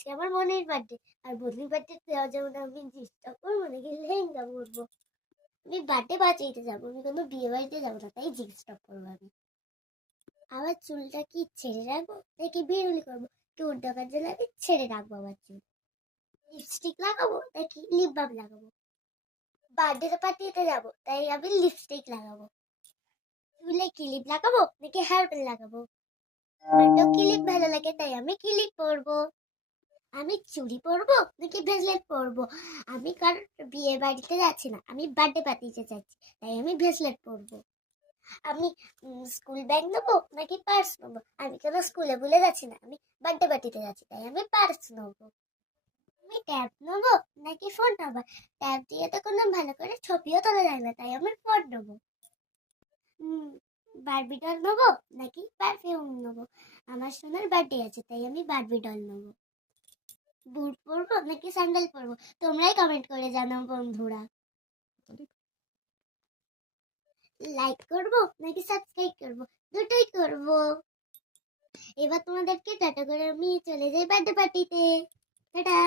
আজকে আমার বোনের বার্থডে, আর বোনের বার্থডে দেওয়া যেমন আমি জিনিসটা করবো নাকি লেহেঙ্গা পরবো। আমি বার্থডে বাঁচাইতে যাবো, আমি কোনো বিয়ে বাড়িতে যাবো না, তাই জিন্স টপ করবো আমি। আবার চুলটা কি ছেড়ে রাখবো নাকি বিরুলি করবো? টুর দেখার জন্য আমি ছেড়ে রাখবো আমার চুল। লিপস্টিক লাগাবো নাকি লিপ বাম লাগাবো? বার্থডে পার্টিতে যাবো তাই আমি লিপস্টিক লাগাবো। চুলে ক্লিপ লাগাবো নাকি হেয়ার ব্যান্ড লাগাবো? আমার তো ক্লিপ ভালো লাগে তাই আমি ক্লিপ পরবো। আমি চুড়ি পরবো নাকি ব্রেসলেট পরবো? আমি কারণ বিয়ে বাড়িতে যাচ্ছি না, আমি বার্থডে পার্টিতে যাচ্ছি, তাই আমি ব্রেসলেট পরবো। আমি স্কুল ব্যাগ নেবো নাকি পার্স নেবো? আমি কেন স্কুলে ভুলে যাচ্ছি না, আমি বার্থডে পার্টিতে যাচ্ছি, তাই আমি পার্স নেবো। আমি ট্যাব নেবো নাকি ফোন নেবো? ট্যাব দিয়ে তো কোনো ভালো করে ছবিও তোলা যায় না, তাই আমি ফোন নেবো। বারবি ডল নেবো নাকি পারফিউম নেবো? আমার সোনার বার্থডে আছে, তাই আমি বারবি ডল নেবো। বুট পরবো নাকি স্যান্ডেল পরবো? তোমরাই কমেন্ট করে জানাও বন্ধুরা। লাইক করবো নাকি সাবস্ক্রাইব করবো? দুটোই করবো। এবার তোমাদেরকে টাটা করে আমি চলে যাই বার্থডে পার্টিতে। টাটা।